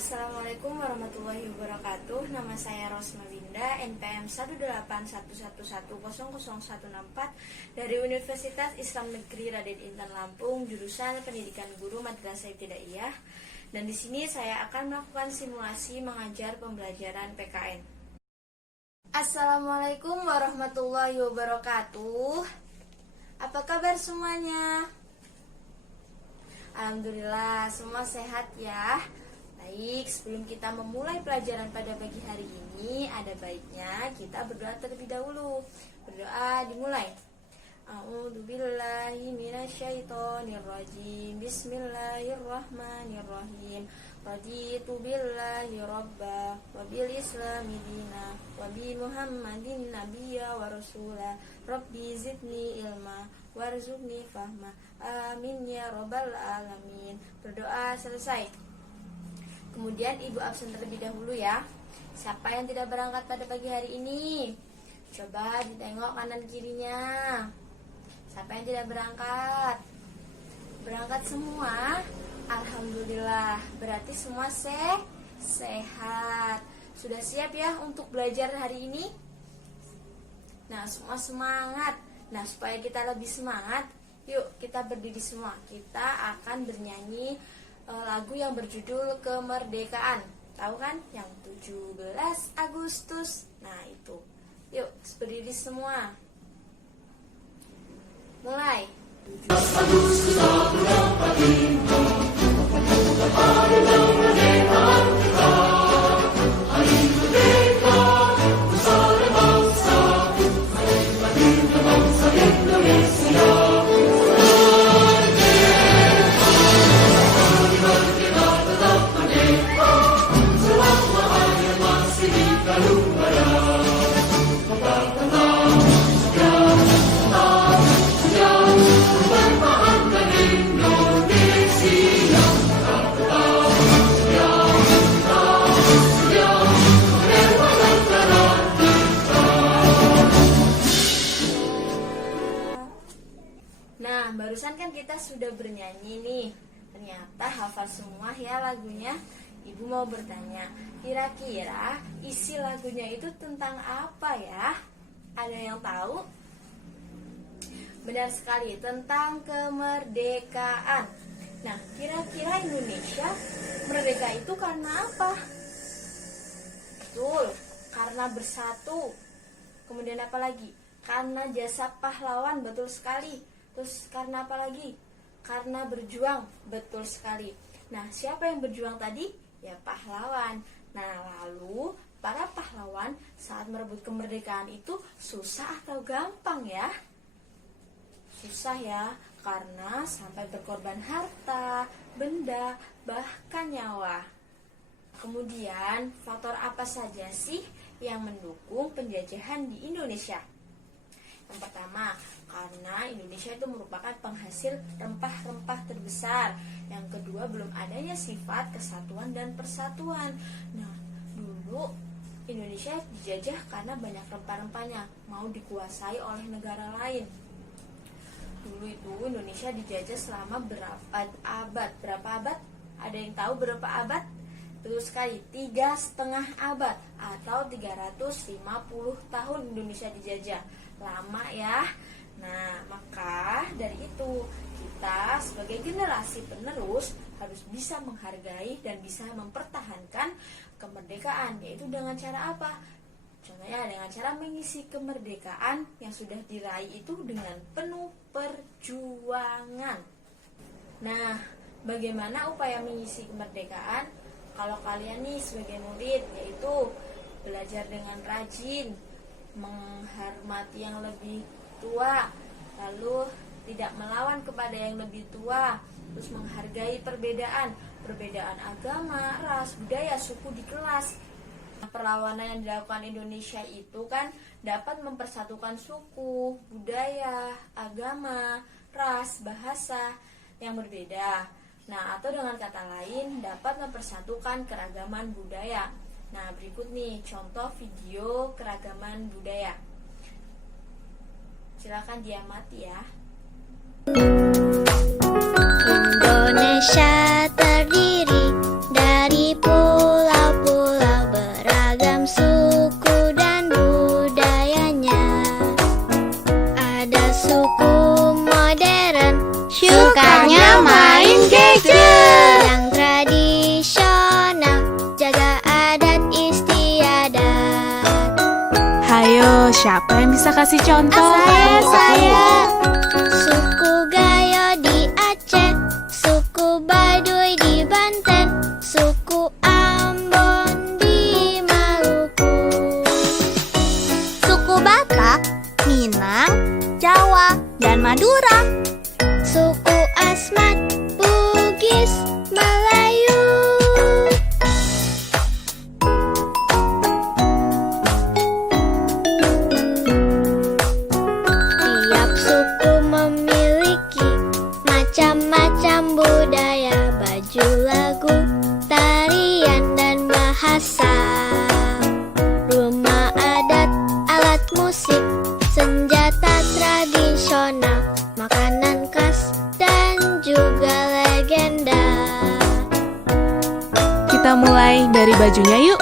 Assalamualaikum warahmatullahi wabarakatuh. Nama saya Rosma Winda, NPM 1811100100164 dari Universitas Islam Negeri Raden Intan Lampung, jurusan Pendidikan Guru Madrasah Ibtidaiyah. Dan di sini saya akan melakukan simulasi mengajar pembelajaran PKN. Assalamualaikum warahmatullahi wabarakatuh. Apa kabar semuanya? Alhamdulillah semua sehat ya. Baik, sebelum kita memulai pelajaran pada pagi hari ini, ada baiknya kita berdoa terlebih dahulu. Berdoa dimulai. A'udzubillahi minasyaitonirrajim. Bismillahirrahmanirrahim. Raditu billahi rabba wa bil islami dina wa bi Muhammadin nabiyya wa rasula. Rabbi zidni ilma warzuqni fahma. Amin ya rabbal alamin. Berdoa selesai. Kemudian ibu absen terlebih dahulu ya. Siapa yang tidak berangkat pada pagi hari ini? Coba ditengok kanan kirinya. Siapa yang tidak berangkat? Berangkat semua? Alhamdulillah. Berarti semua sehat. Sudah siap ya untuk belajar hari ini? Nah, semua semangat. Nah, supaya kita lebih semangat, yuk kita berdiri semua. Kita akan bernyanyi lagu yang berjudul Kemerdekaan. Tahu kan? Yang 17 Agustus. Nah, itu. Yuk, berdiri semua. Mulai. 17 Agustus tahun 45. Hari kemerdekaan kita. Hari merdeka bersama bangsa. Hari lahirnya bangsa Indonesia. Nah, barusan kan kita sudah bernyanyi nih. Ternyata hafal semua ya lagunya. Ibu mau bertanya, kira-kira isi lagunya itu tentang apa ya? Ada yang tahu? Benar sekali, tentang kemerdekaan. Nah, kira-kira Indonesia merdeka itu karena apa? Betul, karena bersatu. Kemudian apa lagi? Karena jasa pahlawan, betul sekali. Terus karena apa lagi? Karena berjuang, betul sekali. Nah, siapa yang berjuang tadi? Ya, pahlawan. Nah, lalu para pahlawan saat merebut kemerdekaan itu susah atau gampang ya? Susah ya, karena sampai berkorban harta, benda, bahkan nyawa. Kemudian, faktor apa saja sih yang mendukung penjajahan di Indonesia? Yang pertama, karena Indonesia itu merupakan penghasil rempah-rempah terbesar. Yang kedua, belum adanya sifat kesatuan dan persatuan. Nah, dulu Indonesia dijajah karena banyak rempah-rempahnya, mau dikuasai oleh negara lain. Dulu itu Indonesia dijajah selama berapa abad? Berapa abad? Ada yang tahu berapa abad? Betul sekali, 3,5 abad atau 350 tahun Indonesia dijajah. Lama ya. Nah, maka dari itu kita sebagai generasi penerus harus bisa menghargai dan bisa mempertahankan kemerdekaan. Yaitu dengan cara apa? Contohnya dengan cara mengisi kemerdekaan yang sudah diraih itu dengan penuh perjuangan. Nah, bagaimana upaya mengisi kemerdekaan? Kalau kalian nih sebagai murid, yaitu belajar dengan rajin, menghormati yang lebih tua, lalu tidak melawan kepada yang lebih tua, terus menghargai perbedaan agama, ras, budaya, suku di kelas. Perlawanan yang dilakukan Indonesia itu kan dapat mempersatukan suku, budaya, agama, ras, bahasa yang berbeda. Nah, atau dengan kata lain dapat mempersatukan keragaman budaya. Nah, berikut nih contoh video keragaman budaya. Silakan diamati ya. Indonesia terdiri dari siapa yang bisa kasih contoh? Saya. Suku Gayo di Aceh, suku Baduy di Banten, suku Ambon di Maluku, suku Batak, Minang, Jawa, dan Madura, suku Asmat, Bugis, Melayu. Tiap suku memiliki macam-macam budaya, baju, lagu, tarian, dan bahasa. Rumah adat, alat musik, senjata tradisional, makanan khas, dan juga legenda. Kita mulai dari bajunya yuk.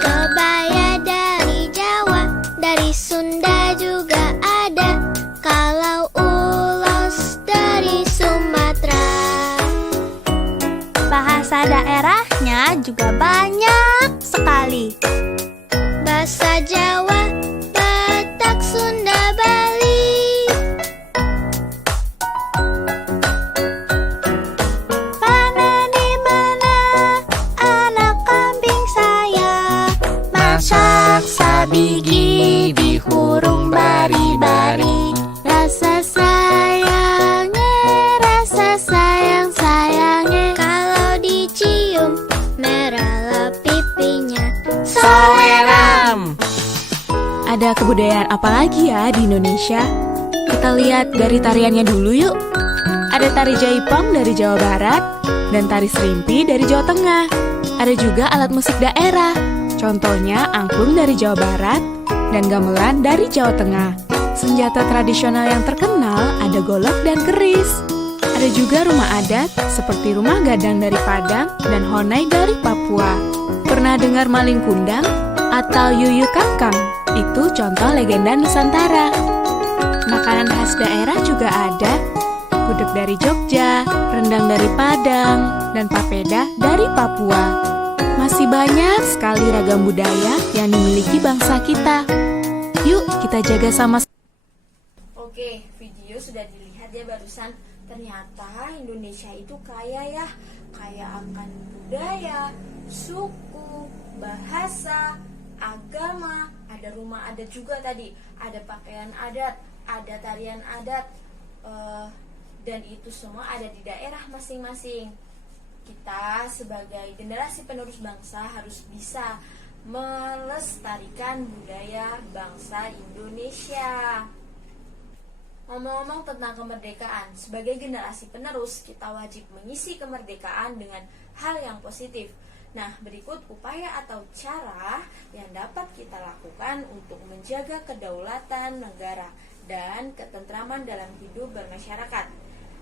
Kebaya dari Jawa, dari Sunda juga ada. Kalau ulos dari Sumatera. Bahasa daerahnya juga banyak sekali. Bahasa Jawa, Batak, Sunda, Bali. Mana di mana anak kambing saya? Masak sabigi di hurung bari-bari. Rasa sayang-sayangnya. Kalau dicium, merahlah pipinya. Saweram. Ada kebudayaan apa lagi ya di Indonesia? Kita lihat dari tariannya dulu yuk. Ada tari jaipong dari Jawa Barat dan tari serimpi dari Jawa Tengah. Ada juga alat musik daerah. Contohnya angklung dari Jawa Barat dan gamelan dari Jawa Tengah. Senjata tradisional yang terkenal ada golok dan keris. Ada juga rumah adat seperti rumah gadang dari Padang dan honai dari Papua. Pernah dengar maling kundang atau yuyu kangkang? Itu contoh legenda Nusantara. Makanan khas daerah juga ada. Gudeg dari Jogja, rendang dari Padang, dan papeda dari Papua. Masih banyak sekali ragam budaya yang dimiliki bangsa kita. Yuk kita jaga sama. Oke, video sudah dilihat ya barusan. Ternyata Indonesia itu kaya ya. Kaya akan budaya, suku, bahasa, agama. Ada rumah adat juga tadi. Ada pakaian adat, ada tarian adat. Dan itu semua ada di daerah masing-masing. Kita sebagai generasi penerus bangsa harus bisa melestarikan budaya bangsa Indonesia. Ngomong-ngomong tentang kemerdekaan, sebagai generasi penerus kita wajib mengisi kemerdekaan dengan hal yang positif. Nah, berikut upaya atau cara yang dapat kita lakukan untuk menjaga kedaulatan negara dan ketentraman dalam hidup bermasyarakat.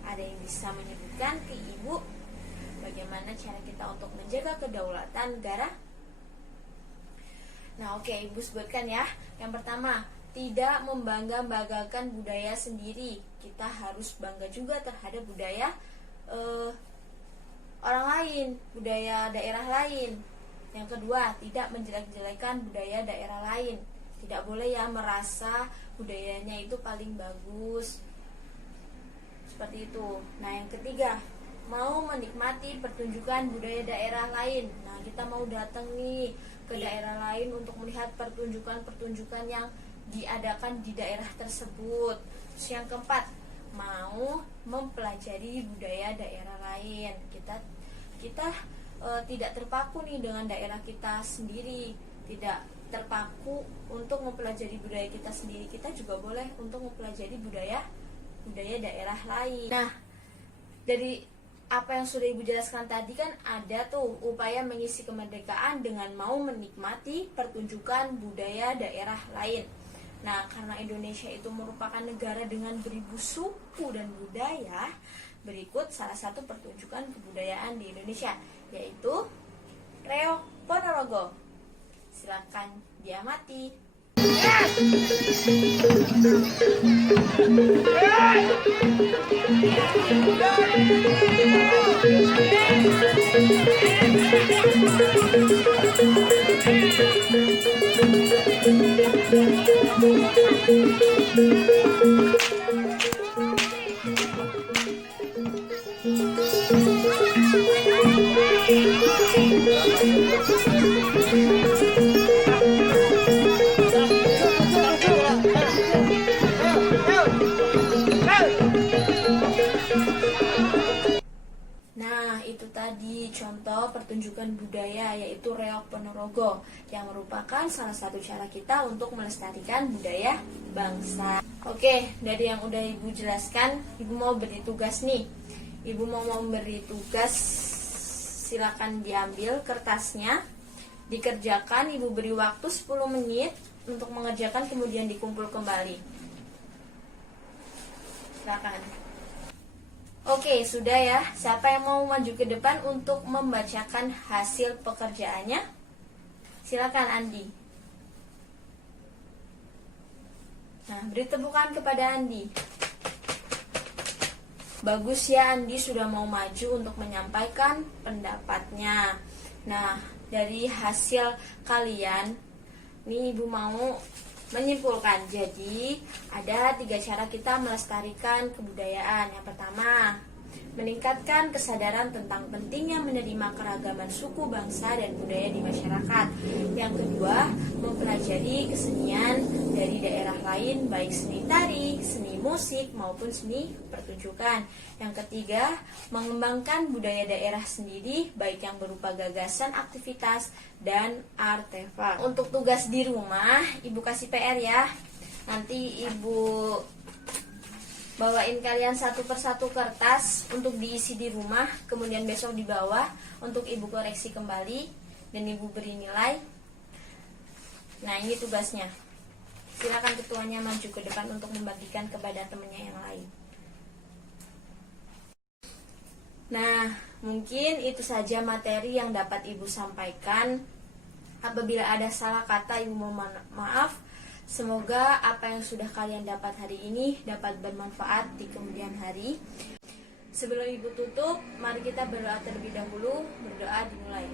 Ada yang bisa menyebutkan ke Ibu bagaimana cara kita untuk menjaga kedaulatan negara? Nah, oke, Ibu sebutkan ya. Yang pertama, tidak membangga-banggakan budaya sendiri. Kita harus bangga juga terhadap budaya orang lain, budaya daerah lain. Yang kedua, tidak menjelek-jelekan budaya daerah lain. Tidak boleh ya merasa budayanya itu paling bagus. Seperti itu. Nah, yang ketiga, mau menikmati pertunjukan budaya daerah lain. Nah, kita mau datang nih ke daerah lain untuk melihat pertunjukan-pertunjukan yang diadakan di daerah tersebut. Terus yang keempat, mau mempelajari budaya daerah lain. Kita tidak terpaku nih dengan daerah kita sendiri, tidak terpaku untuk mempelajari budaya kita sendiri. Kita juga boleh untuk mempelajari budaya daerah lain. Nah, dari apa yang sudah Ibu jelaskan tadi kan ada tuh upaya mengisi kemerdekaan dengan mau menikmati pertunjukan budaya daerah lain. Nah, karena Indonesia itu merupakan negara dengan beribu suku dan budaya, berikut salah satu pertunjukan kebudayaan di Indonesia, yaitu Reok Ponorogo. Silakan diamati. Nah, itu tadi contoh pertunjukan budaya, yaitu Reok Ponorogo, yang merupakan salah satu cara kita untuk melestarikan budaya bangsa. Oke, dari yang udah Ibu jelaskan, Ibu mau beri tugas nih. Ibu mau memberi tugas, silakan diambil kertasnya, dikerjakan. Ibu beri waktu 10 menit untuk mengerjakan, kemudian dikumpul kembali. Silakan. Oke, sudah ya. Siapa yang mau maju ke depan untuk membacakan hasil pekerjaannya? Silakan Andi. Nah, beri tepukan kepada Andi. Bagus ya, Andi sudah mau maju untuk menyampaikan pendapatnya. Nah, dari hasil kalian, nih Ibu mau menyimpulkan. Jadi ada 3 cara kita melestarikan kebudayaan. Yang pertama, meningkatkan kesadaran tentang pentingnya menerima keragaman suku, bangsa, dan budaya di masyarakat. Yang kedua, mempelajari kesenian dari daerah lain, baik seni tari, seni musik, maupun seni pertunjukan. Yang ketiga, mengembangkan budaya daerah sendiri, baik yang berupa gagasan, aktivitas, dan artefak. Untuk tugas di rumah, Ibu kasih PR ya. Nanti Ibu bawain kalian satu persatu kertas untuk diisi di rumah, kemudian besok di bawah untuk Ibu koreksi kembali dan Ibu beri nilai. Nah, ini tugasnya. Silakan ketuanya maju ke depan untuk membagikan kepada temannya yang lain. Nah, mungkin itu saja materi yang dapat Ibu sampaikan. Apabila ada salah kata, Ibu mohon maaf. Semoga apa yang sudah kalian dapat hari ini dapat bermanfaat di kemudian hari. Sebelum Ibu tutup, mari kita berdoa terlebih dahulu. Berdoa dimulai.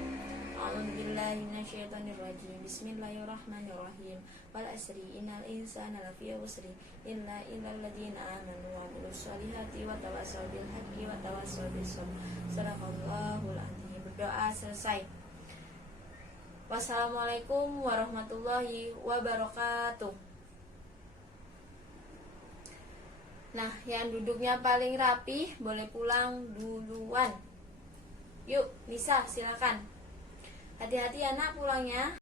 A'udzubillahiminasyaitonirrajim. Bismillahirrahmanirrahim. Wal asri innal insana lafi khusri illa illalladzina amanu wa amilus solihati wa tawassaw bil haqqi wa tawassaw bis sabr. Shadaqallahul azim. Berdoa selesai. Wassalamualaikum warahmatullahi wabarakatuh. Nah, yang duduknya paling rapi boleh pulang duluan. Yuk, Nisa, silakan. Hati-hati ya nak pulangnya.